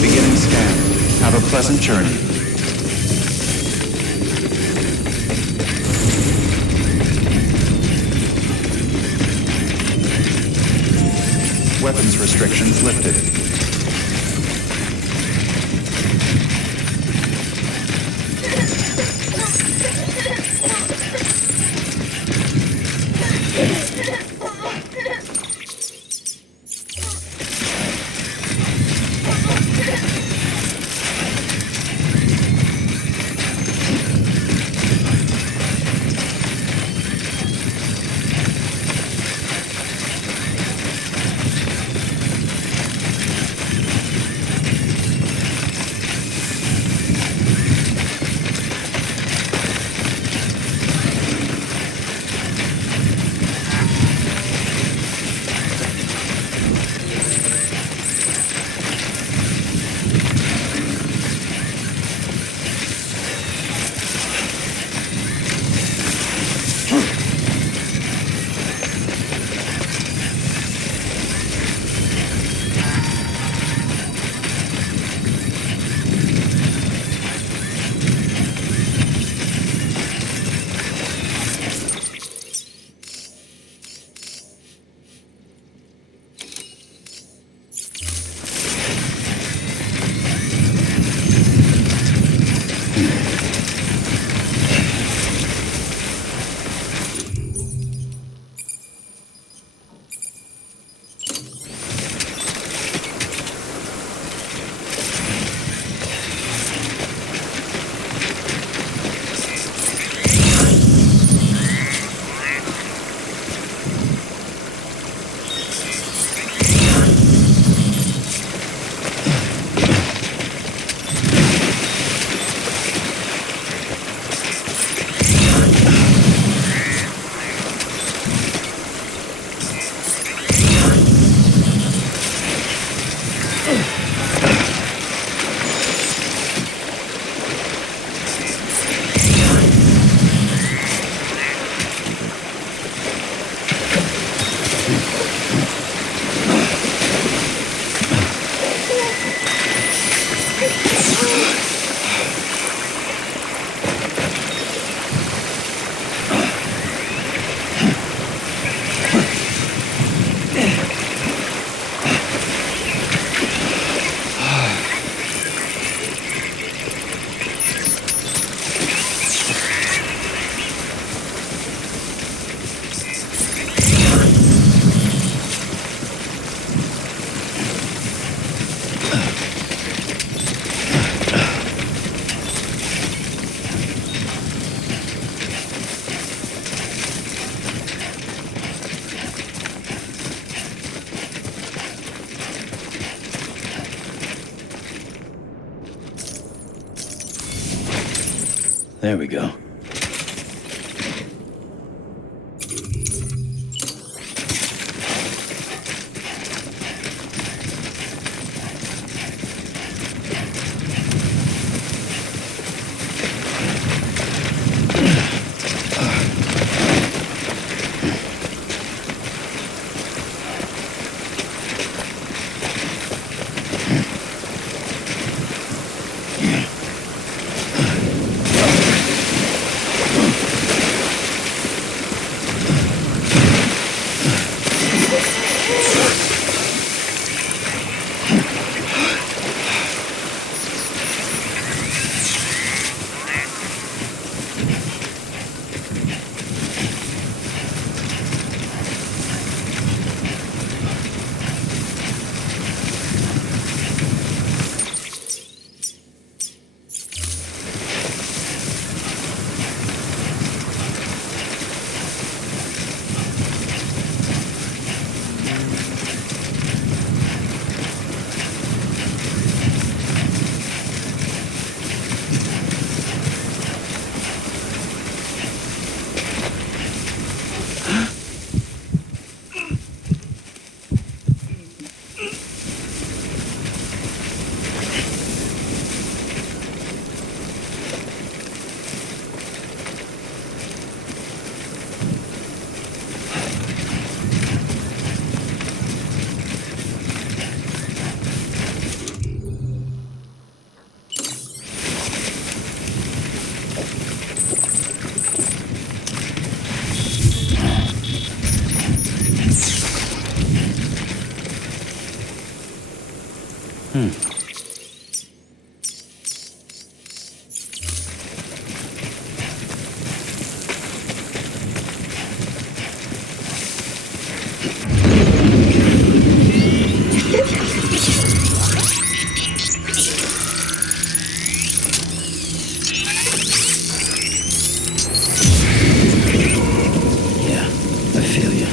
Beginning scan. Have a pleasant journey. Weapons restrictions lifted. There we go. Yeah, I feel you.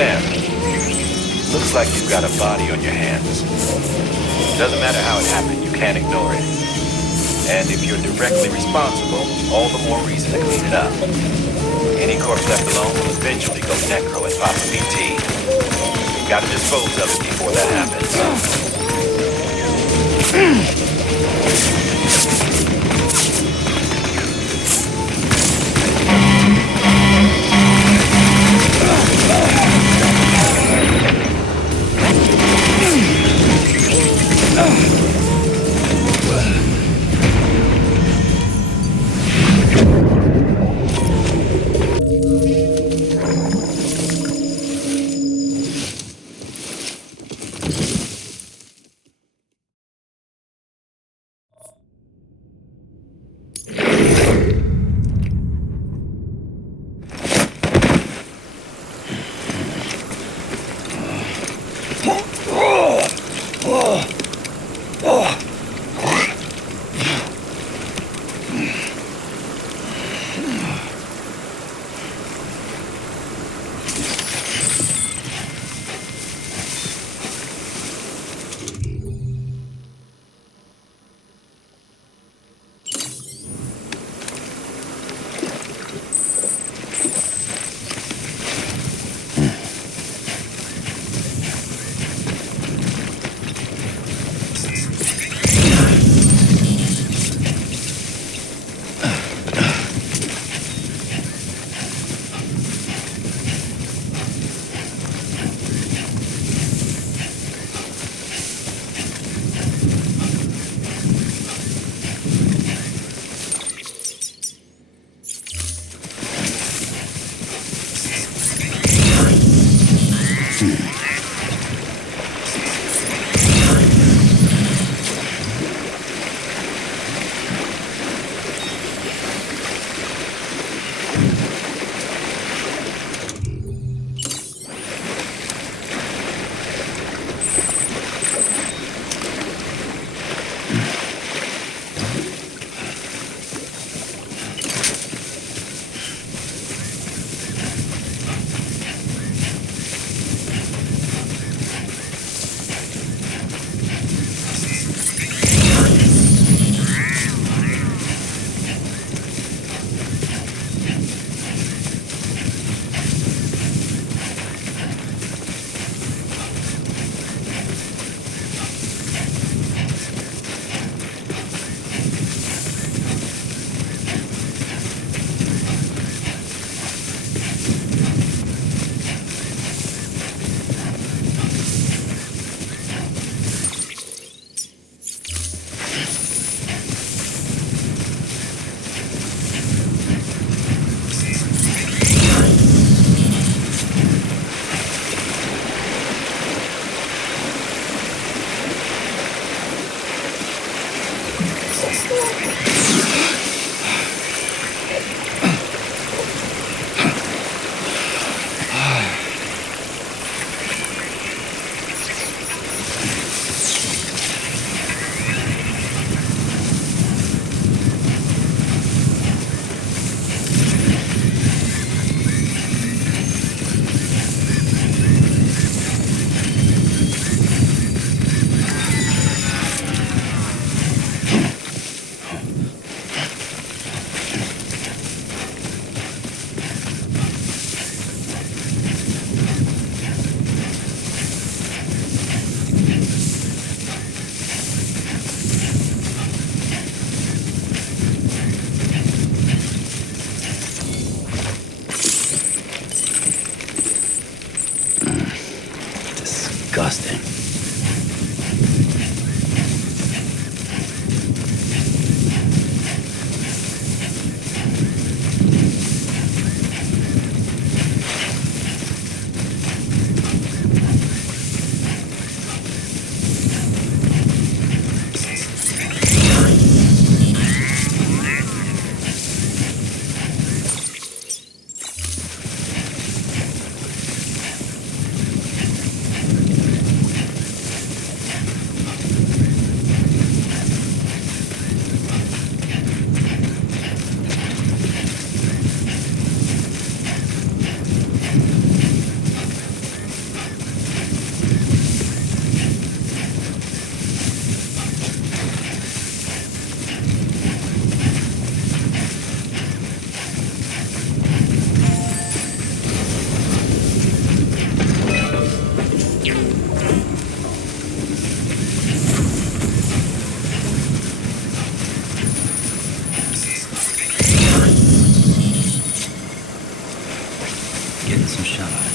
Sam, looks like you've got a body on your hands. Doesn't matter how it happened, you can't ignore it. And if you're directly responsible, all the more reason to clean it up. Any corpse left alone will eventually go necro and pop a BT. Gotta dispose of it before that happens. Disgusting. Getting some shut eye.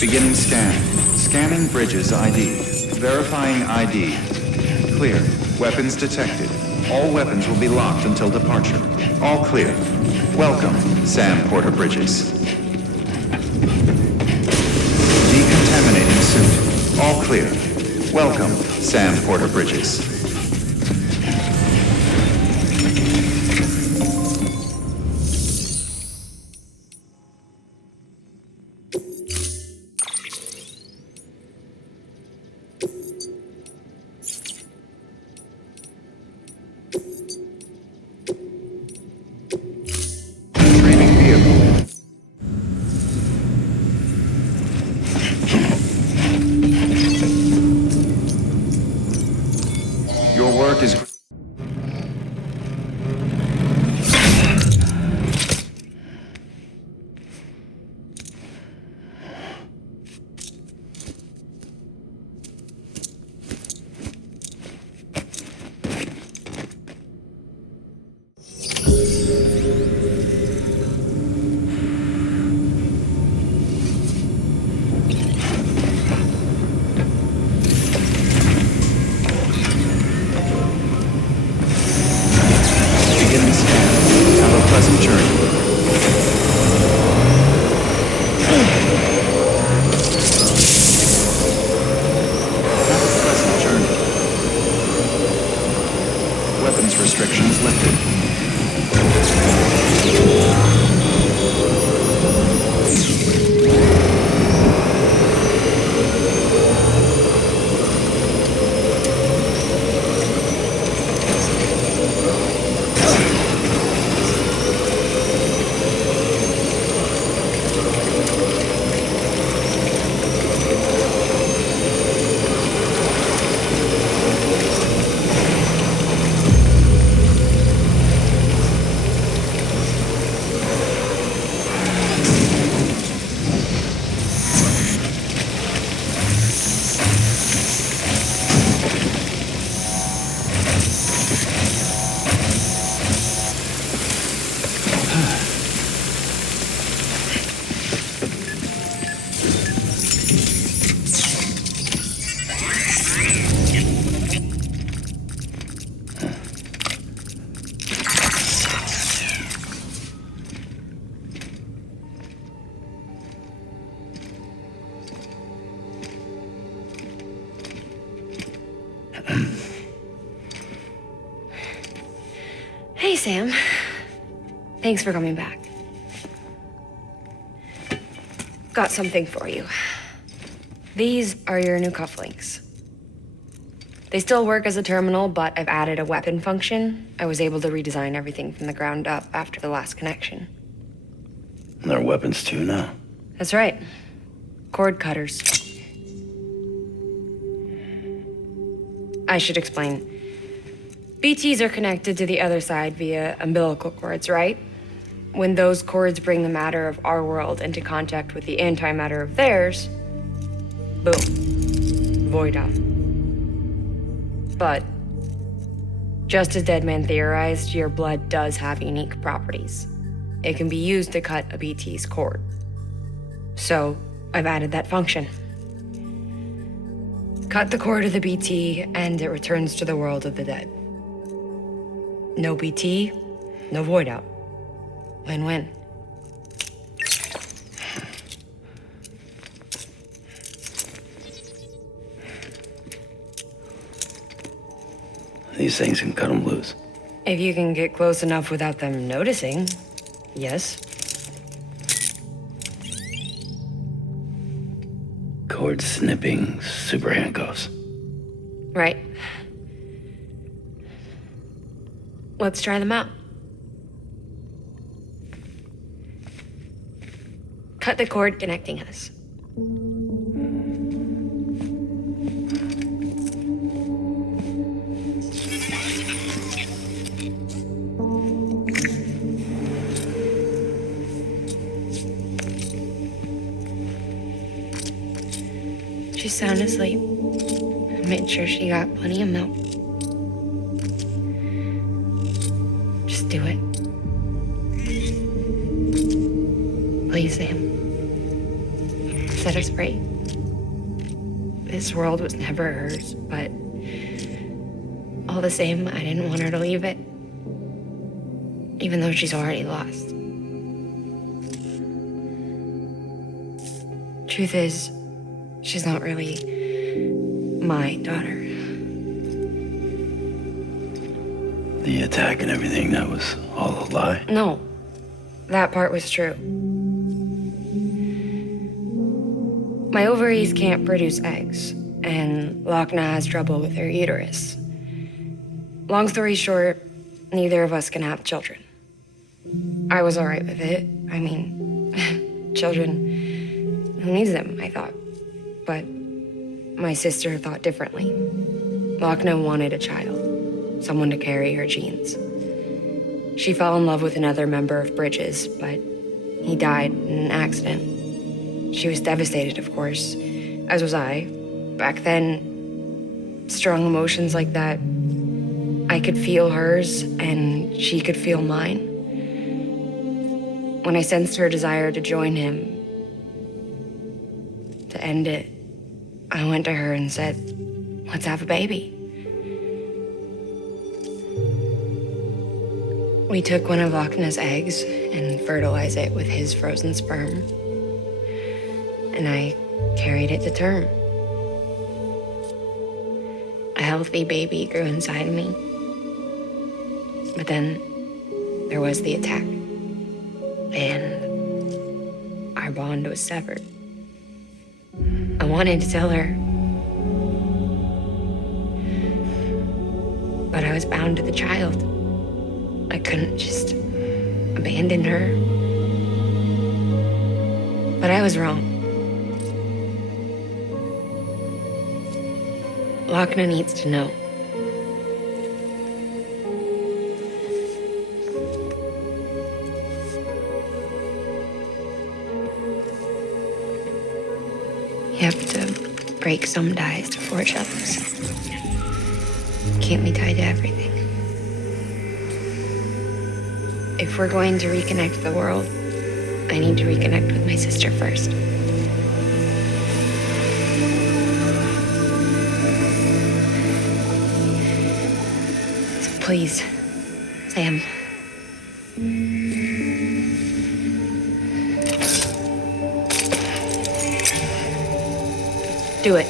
Beginning scan. Scanning bridges ID. Verifying ID. Clear. Weapons detected. All weapons will be locked until departure. All clear. Welcome, Sam Porter Bridges. Decontaminating suit. All clear. Welcome, Sam Porter Bridges. Training vehicle. Your work is... Sam. Thanks for coming back. Got something for you. These are your new cufflinks. They still work as a terminal, but I've added a weapon function. I was able to redesign everything from the ground up after the last connection. And they're weapons too now. That's right. Cord cutters. I should explain. BTs are connected to the other side via umbilical cords, right? When those cords bring the matter of our world into contact with the antimatter of theirs, boom, void off. But, just as Deadman theorized, your blood does have unique properties. It can be used to cut a BT's cord. So, I've added that function. Cut the cord of the BT, and it returns to the world of the dead. No BT, no void out. Win-win. These things can cut them loose. If you can get close enough without them noticing, yes. Cord snipping super handcuffs. Right. Let's try them out. Cut the cord connecting us. She's sound asleep. I made sure she got plenty of milk. Just do it. Please, Sam. Set us free. This world was never hers, but all the same, I didn't want her to leave it. Even though she's already lost. Truth is, she's not really my daughter. The attack and everything, that was all a lie? No, that part was true. My ovaries can't produce eggs, and Lochna has trouble with her uterus. Long story short, neither of us can have children. I was all right with it. I mean, children, who needs them, I thought. But my sister thought differently. Lochna wanted a child, someone to carry her genes. She fell in love with another member of Bridges, but he died in an accident. She was devastated, of course, as was I. Back then, strong emotions like that, I could feel hers and she could feel mine. When I sensed her desire to join him, to end it, I went to her and said, let's have a baby. We took one of Lochna's eggs and fertilized it with his frozen sperm. And I carried it to term. A healthy baby grew inside me. But then there was the attack. And our bond was severed. I wanted to tell her. But I was bound to the child. I couldn't just abandon her. But I was wrong. Lochna needs to know. You have to break some ties to forge others. Can't be tied to everything. If we're going to reconnect the world, I need to reconnect with my sister first. Please, Sam. Do it.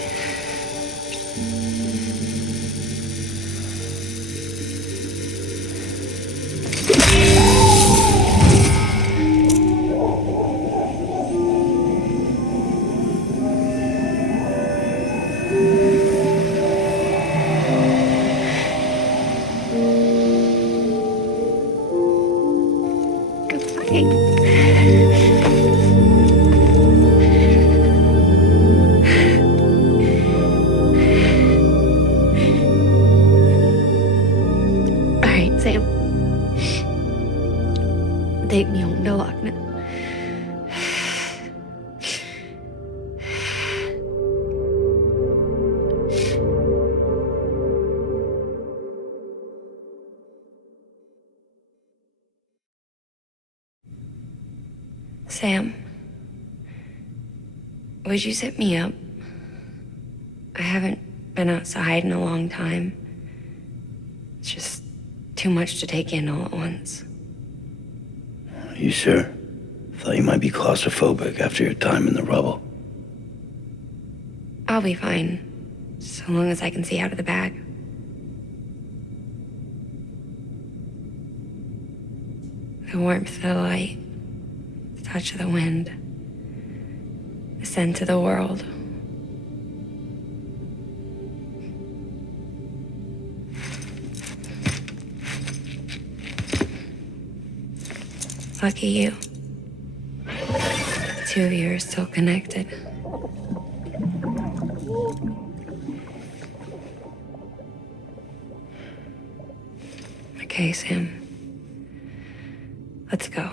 Sam, would you sit me up? I haven't been outside in a long time. It's just too much to take in all at once. You sure? Thought you might be claustrophobic after your time in the rubble. I'll be fine, so long as I can see out of the bag. The warmth of the light, the touch of the wind, the scent of the world. Lucky you. The two of you are still connected. Okay, Sam. Let's go.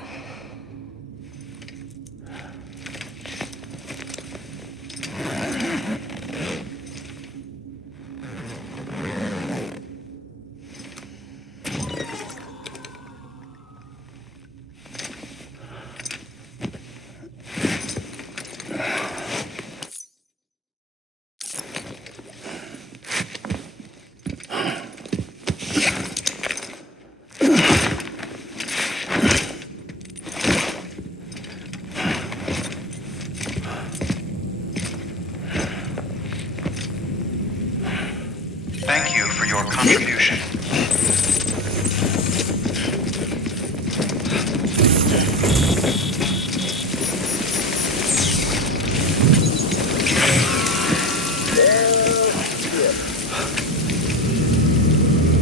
Thank you for your contribution.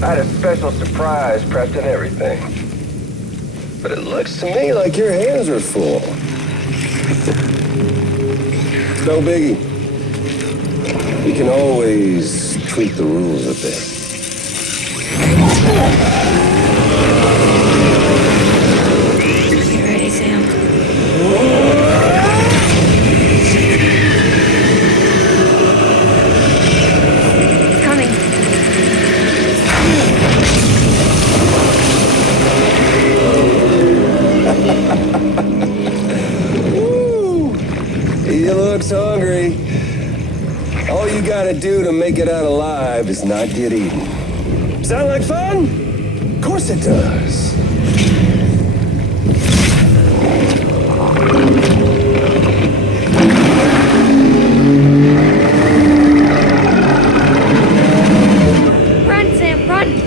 I had a special surprise prepped and everything. But it looks to me like your hands are full. No biggie. We can always tweak the rules a bit. You ready, Sam? It's coming. Woo! He looks hungry. All you gotta do to make it out alive is not get eaten. Sound like fun? Of course it does. Run, Sam, run!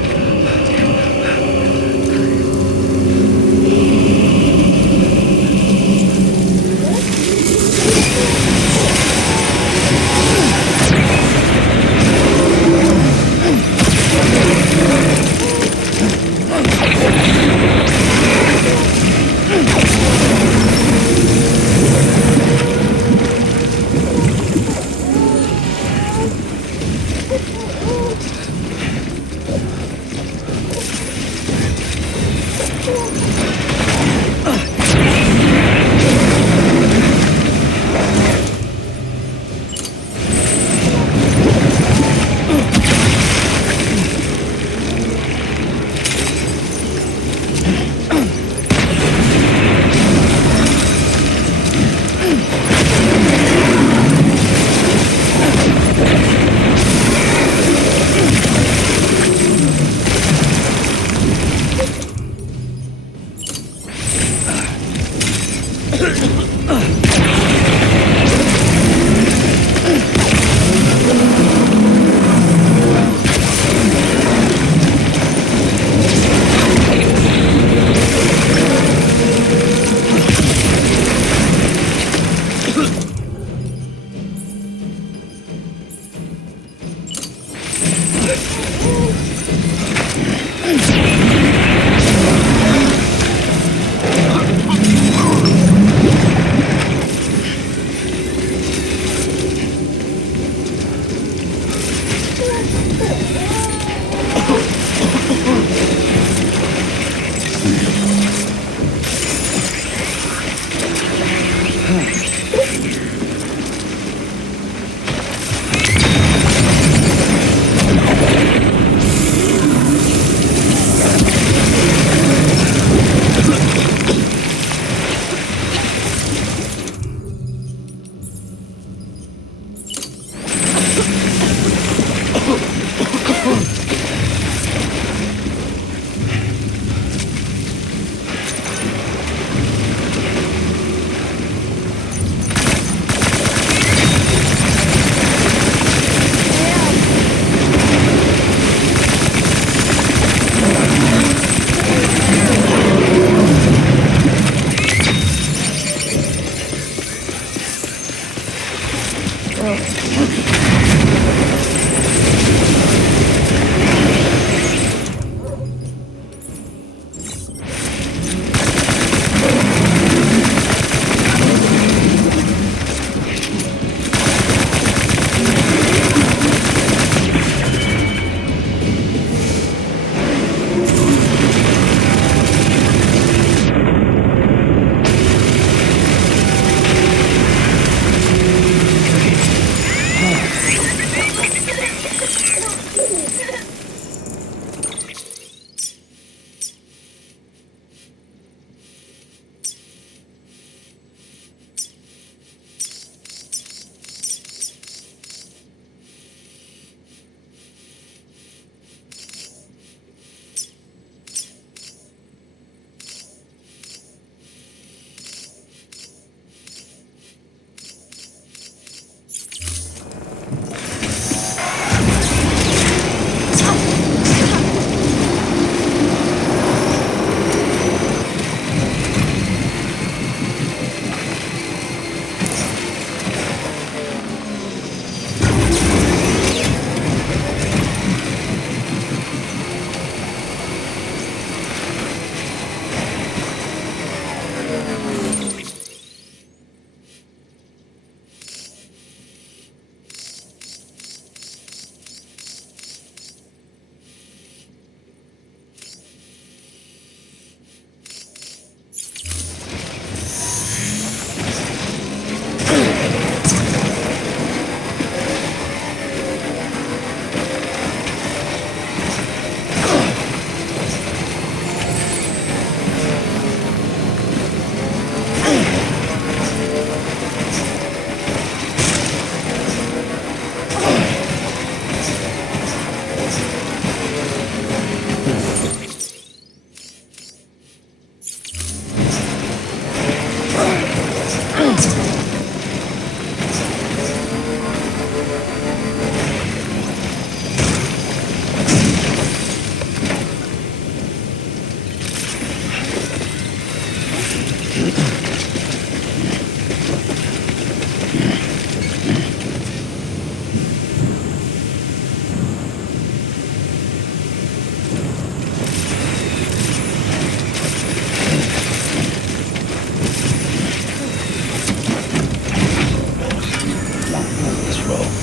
Let's roll.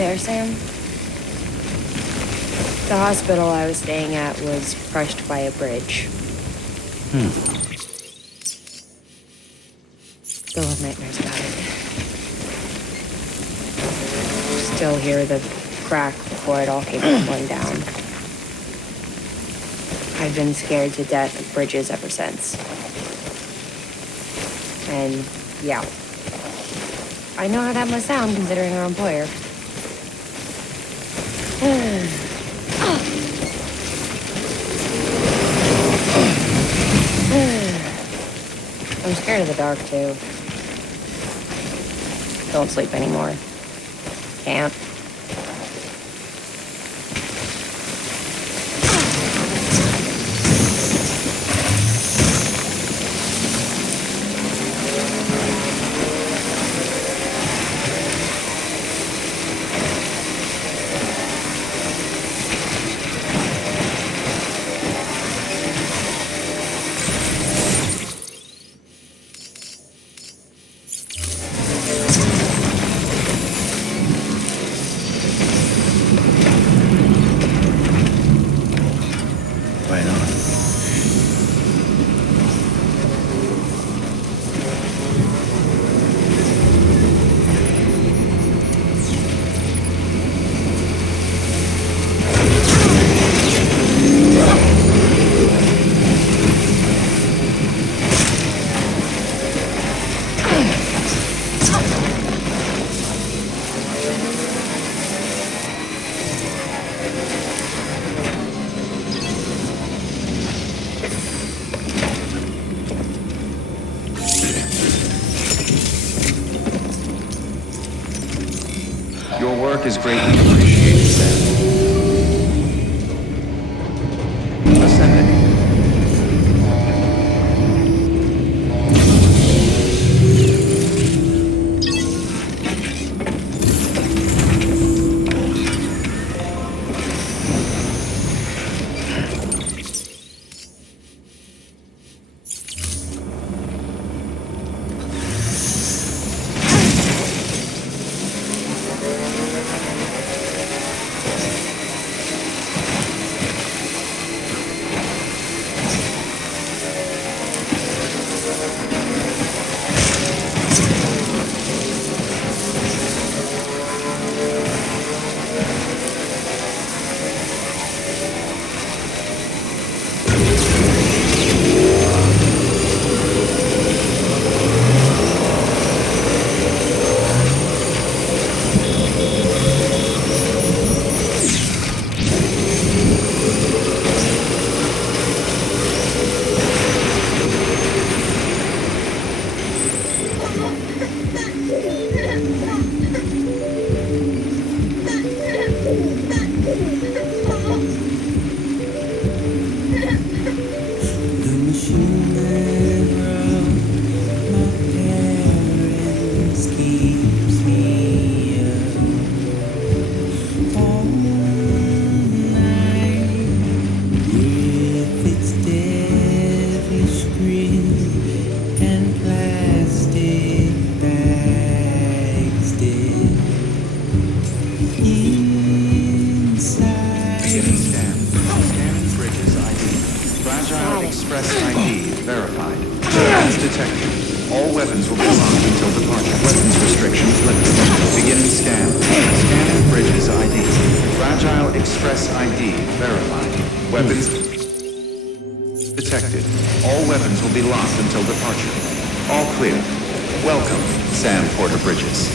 there, Sam? The hospital I was staying at was crushed by a bridge. Still have nightmares about it. Still hear the crack before it all came tumbling down. I've been scared to death of bridges ever since. and yeah. I know how that must sound considering our employer. I'm scared of the dark, too. Don't sleep anymore. Can't. Right on. Your work is greatly appreciated, Sam. Ascending. Beginning scan. Scanning bridges ID. Fragile Express ID verified. Weapons detected. All weapons will be locked until departure. Weapons restrictions lifted. Beginning scan. Scanning bridges ID. Fragile Express ID verified. Weapons detected. All weapons will be locked until departure. All clear. Welcome, Sam Porter Bridges.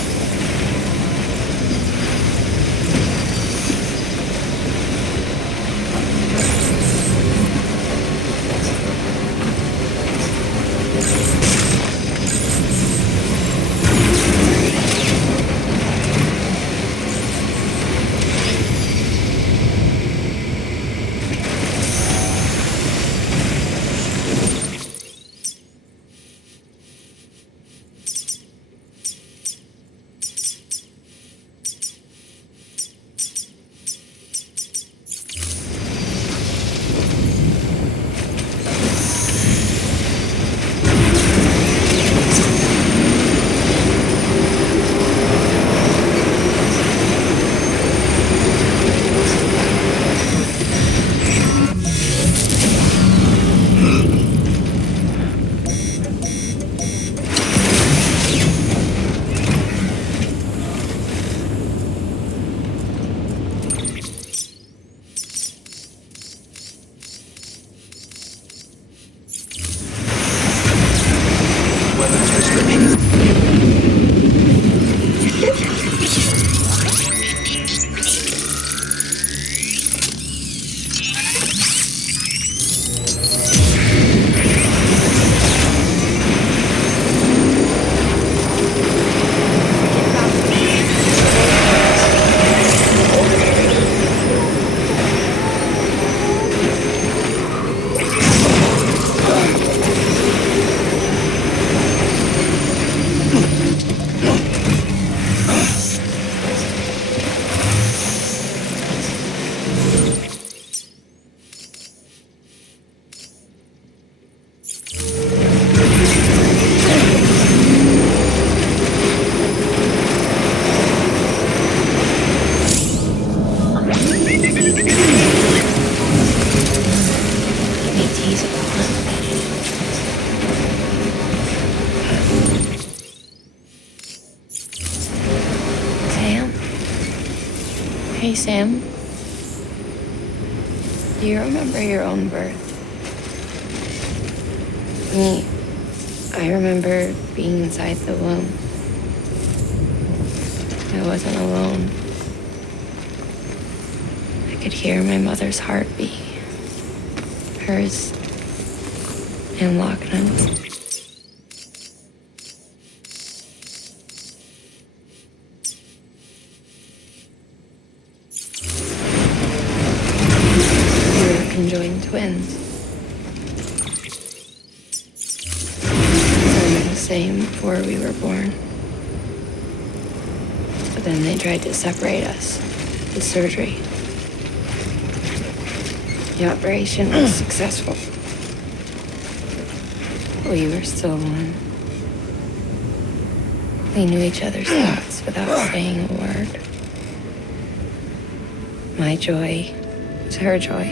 Sam? Hey, Sam. Do you remember your own birth? Me, I remember being inside the womb. I wasn't alone. I could hear my mother's heartbeat. Hers and Lochlan's. We were conjoined twins. We were the same before we were born. But then they tried to separate us with surgery. The operation was successful. We were still one. We knew each other's thoughts without saying a word. My joy was her joy.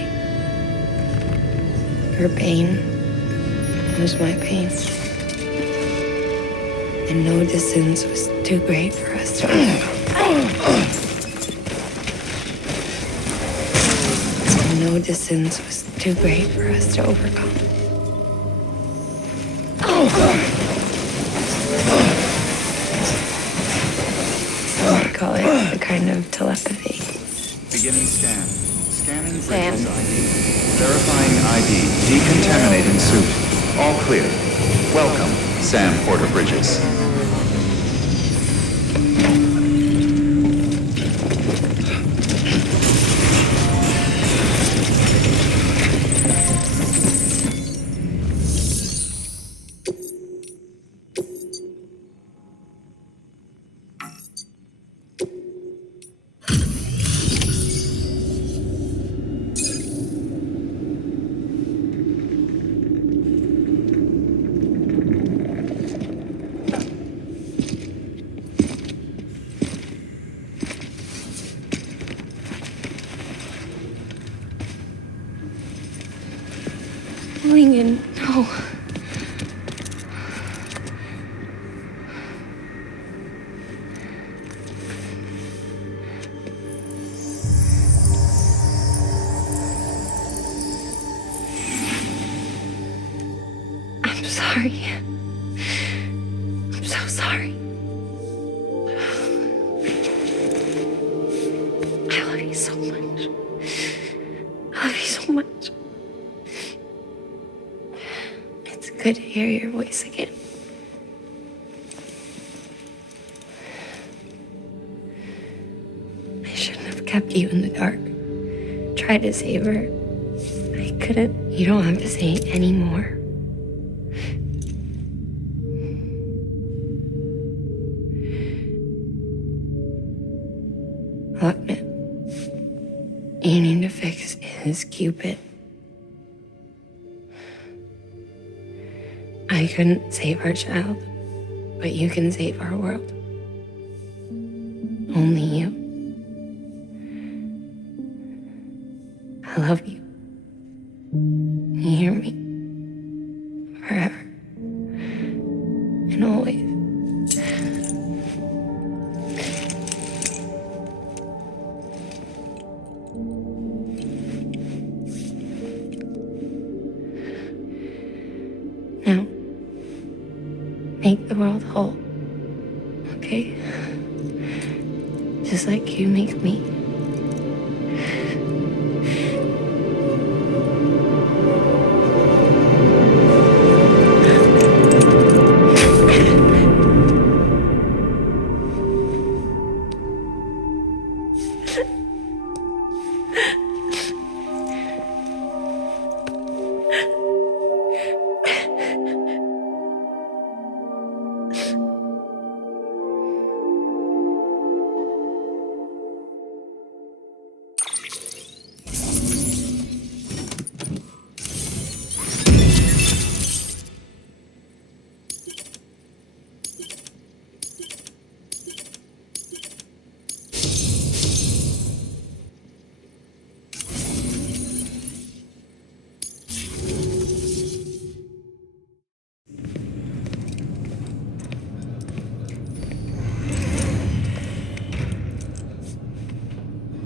Her pain was my pain. And no distance was too great for us to overcome. No distance was too great for us to overcome. Some would call it a kind of telepathy. Beginning scan. Scanning Sam. Bridges ID. Verifying ID. Decontaminating suit. All clear. Welcome, Sam Porter Bridges. Lincoln, no. I'm sorry. I'm so sorry. I love you so much. I love you so much. It's good to hear your voice again. I shouldn't have kept you in the dark. Tried to save her. I couldn't. You don't have to say any more. Lochlan, you need to fix his Cupid. I couldn't save our child, but you can save our world. Only you. I love you. You hear me? Forever. And always. Now, make the world whole. Okay? Just like you make me.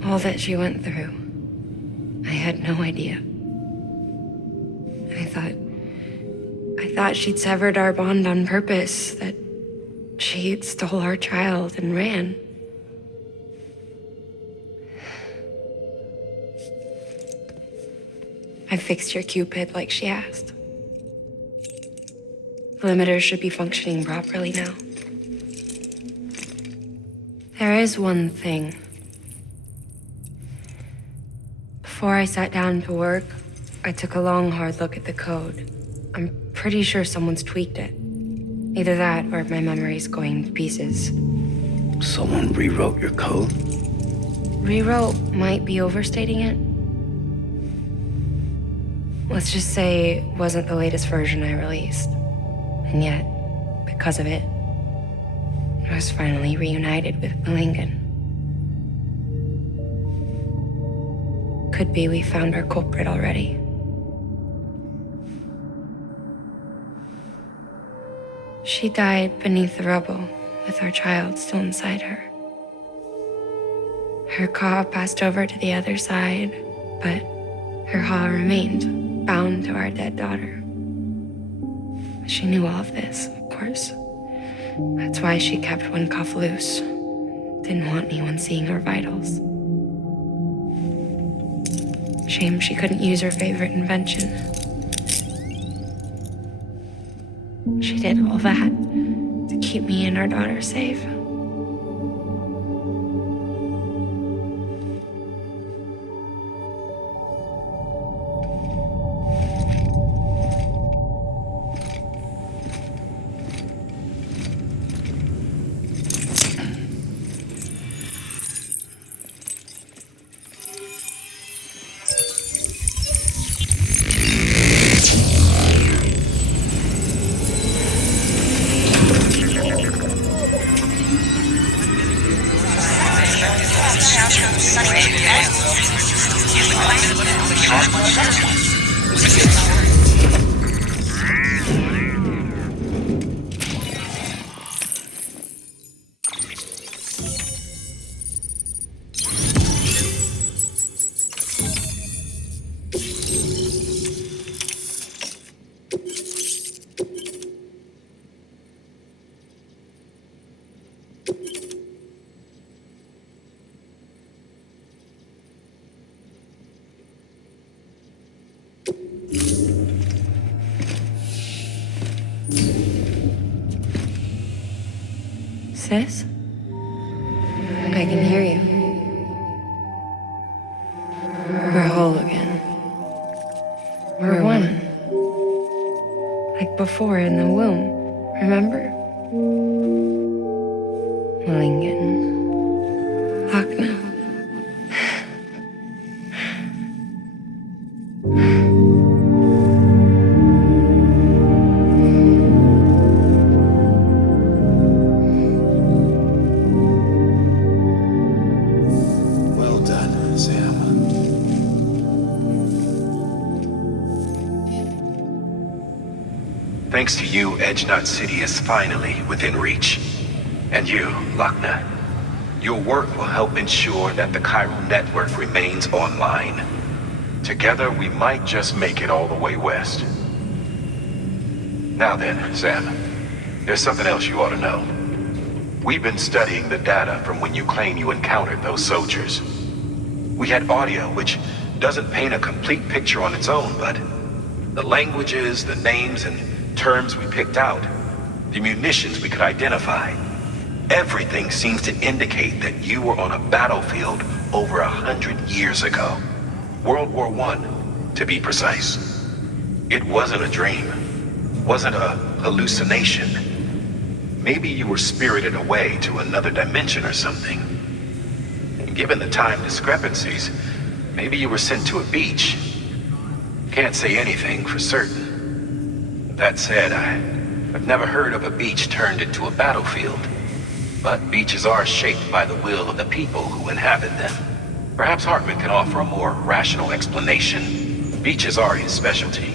All that she went through, I had no idea. I thought she'd severed our bond on purpose, that she stole our child and ran. I fixed your Cupid like she asked. The limiter should be functioning properly now. There is one thing. Before I sat down to work, I took a long, hard look at the code. I'm pretty sure someone's tweaked it. Either that or my memory's going to pieces. Someone rewrote your code? Rewrote might be overstating it. Let's just say it wasn't the latest version I released. And yet, because of it, I was finally reunited with Malingan. Could be we found our culprit already. She died beneath the rubble, with our child still inside her. Her Ka passed over to the other side, but her Ha remained, bound to our dead daughter. She knew all of this, of course. That's why she kept one cuff loose. Didn't want anyone seeing her vitals. Shame she couldn't use her favorite invention. She did all that to keep me and our daughter safe. Sis? I can hear you. We're whole again. We're one. Like before in the womb, remember? Malingan. Akna. Thanks to you, Edgenut City is finally within reach. And you, Lakna, your work will help ensure that the Chiral network remains online. Together, we might just make it all the way west. Now then, Sam, There's something else you ought to know. We've been studying the data from when you claim you encountered those soldiers. We had audio, which doesn't paint a complete picture on its own, but the languages, the names, and terms we picked out, the munitions we could identify, everything seems to indicate that you were on a battlefield over 100 years ago. World War I, to be precise. It wasn't a dream, wasn't a hallucination. Maybe you were spirited away to another dimension or something. And given the time discrepancies, maybe you were sent to a beach. Can't say anything for certain. That said, I've never heard of a beach turned into a battlefield. But beaches are shaped by the will of the people who inhabit them. Perhaps Hartman can offer a more rational explanation. Beaches are his specialty.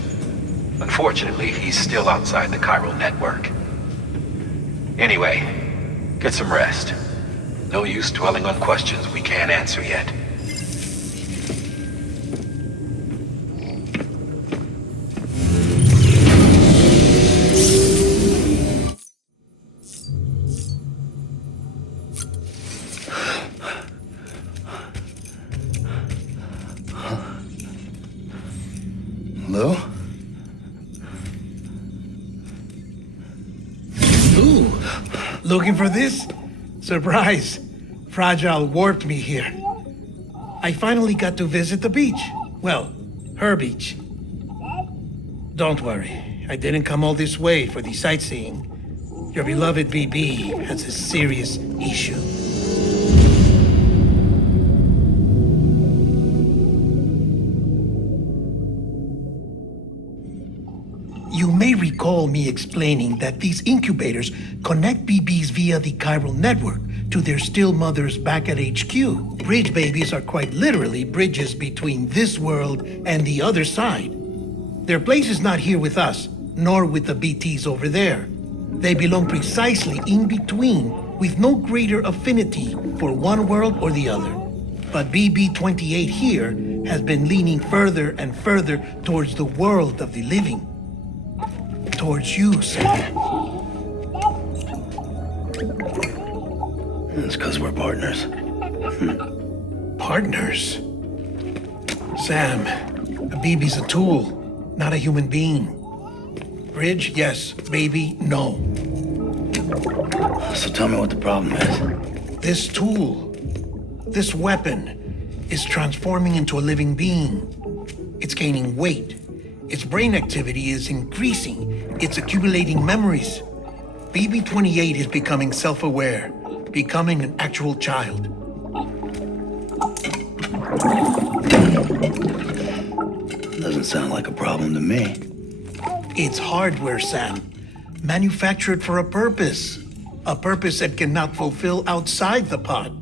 Unfortunately, he's still outside the chiral network. Anyway, get some rest. No use dwelling on questions we can't answer yet. Hello? Ooh, looking for this? Surprise. Fragile warped me here. I finally got to visit the beach. Well, her beach. Don't worry, I didn't come all this way for the sightseeing. Your beloved BB has a serious issue. You may recall me explaining that these incubators connect BBs via the chiral network to their still mothers back at HQ. Bridge babies are quite literally bridges between this world and the other side. Their place is not here with us, nor with the BTs over there. They belong precisely in between, with no greater affinity for one world or the other. But BB-28 here has been leaning further and further towards the world of the living. Towards you, Sam. It's because we're partners. Partners? Sam, a baby's a tool, not a human being. Bridge, yes. Baby, no. So tell me what the problem is. This tool, this weapon, is transforming into a living being. It's gaining weight. Its brain activity is increasing. It's accumulating memories. BB-28 is becoming self-aware, becoming an actual child. Doesn't sound like a problem to me. It's hardware, Sam. Manufactured for a purpose that cannot fulfill outside the pod.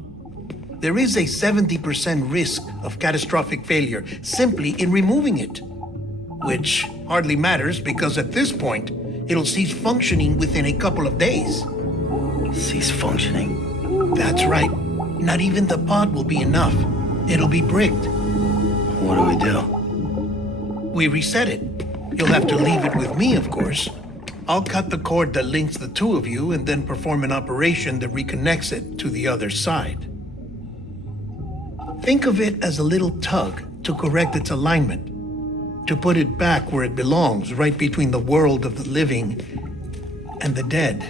There is a 70% risk of catastrophic failure simply in removing it. Which hardly matters because at this point, it'll cease functioning within a couple of days. Cease functioning? That's right. Not even the pod will be enough. It'll be bricked. What do we do? We reset it. You'll have to leave it with me, of course. I'll cut the cord that links the two of you and then perform an operation that reconnects it to the other side. Think of it as a little tug to correct its alignment, to put it back where it belongs, right between the world of the living and the dead.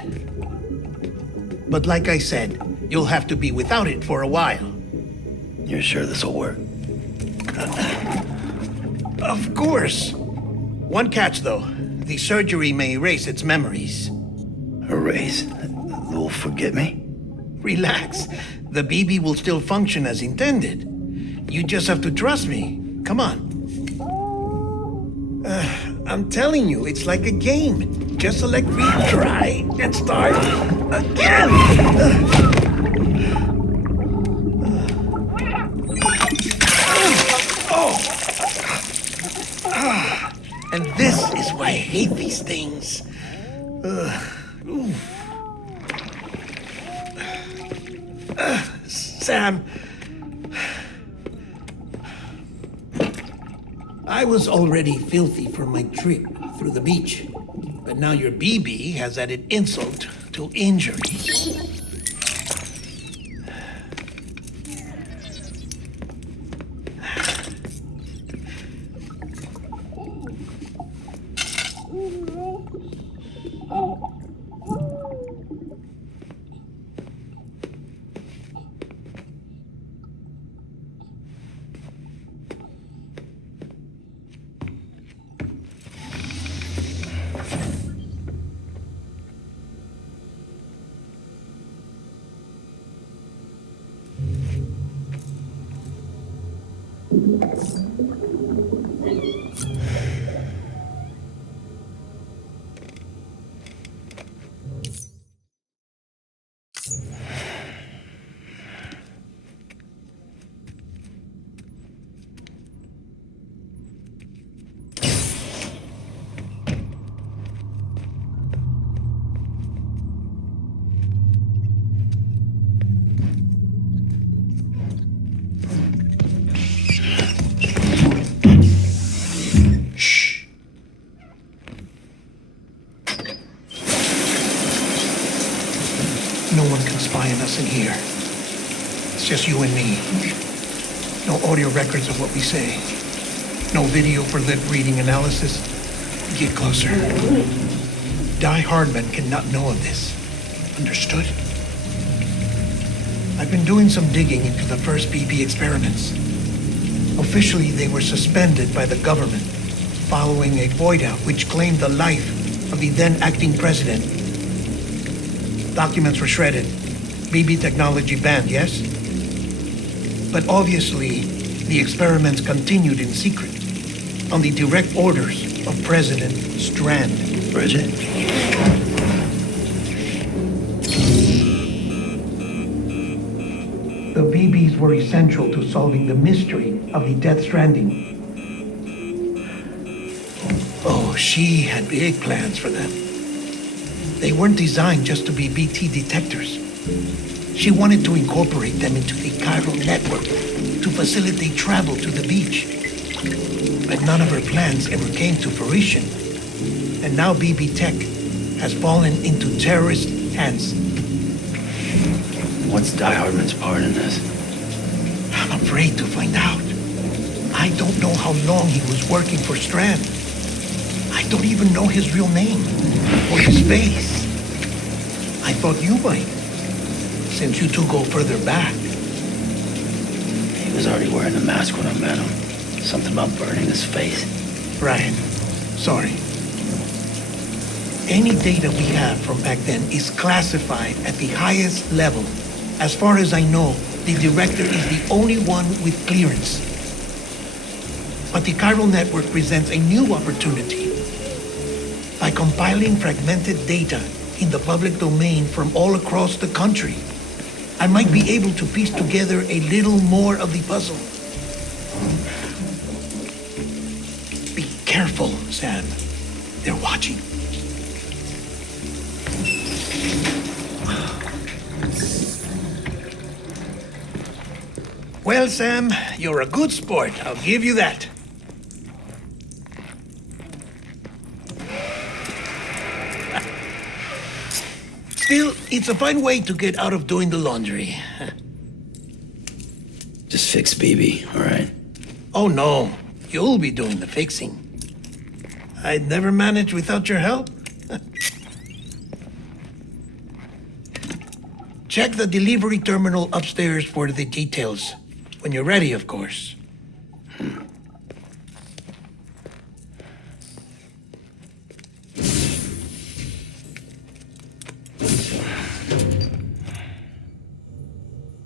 But like I said, you'll have to be without it for a while. You're sure this'll work? Of course. One catch, though. The surgery may erase its memories. Erase? They'll forget me? Relax. The BB will still function as intended. You just have to trust me. Come on. I'm telling you, it's like a game. Just select retry and start again. And this is why I hate these things. Sam, I was already filthy from my trip through the beach. But now your BB has added insult to injury. No one can spy on us in here. It's just you and me. No audio records of what we say. No video for lip-reading analysis. Get closer. Die Hardman cannot know of this. Understood? I've been doing some digging into the first BB experiments. Officially, they were suspended by the government following a void-out which claimed the life of the then-acting president. Documents were shredded. BB technology banned, yes? But obviously, the experiments continued in secret, on the direct orders of President Strand. Bridget? The BBs were essential to solving the mystery of the Death Stranding. Oh, she had big plans for them. They weren't designed just to be BT detectors. She wanted to incorporate them into the chiral network to facilitate travel to the beach. But none of her plans ever came to fruition. And now BB Tech has fallen into terrorist hands. What's Die Hardman's part in this? I'm afraid to find out. I don't know how long he was working for Strand. I don't even know his real name or his face. I thought you might, since you two go further back. He was already wearing the mask when I met him. Something about burning his face. Right. Sorry. Any data we have from back then is classified at the highest level. As far as I know, the director is the only one with clearance. But the chiral network presents a new opportunity. By compiling fragmented data in the public domain from all across the country, I might be able to piece together a little more of the puzzle. Be careful, Sam. They're watching. Well, Sam, you're a good sport. I'll give you that. Still, it's a fine way to get out of doing the laundry. Just fix BB, all right? Oh, no. You'll be doing the fixing. I'd never manage without your help. Check the delivery terminal upstairs for the details. When you're ready, of course.